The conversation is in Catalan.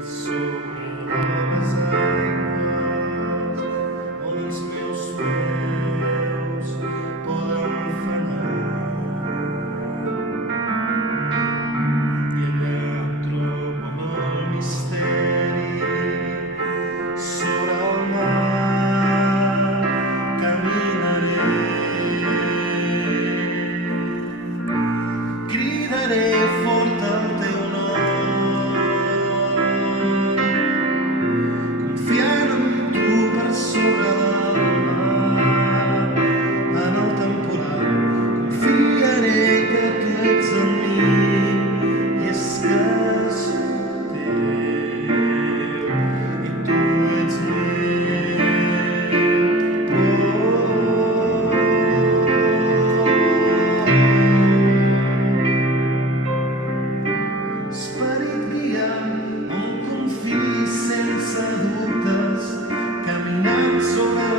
Sobre les aigües on els meus peus poden fallar i allà trobo el misteri sobre el mar caminaré, cridaré fort el teu nom, confiant en tu per sobre del mar. En el temporal confiaré que tu ets en mi i és que soc teu i tu ets meu. Esperit guiant, on confiï sense dubtes, caminant sobre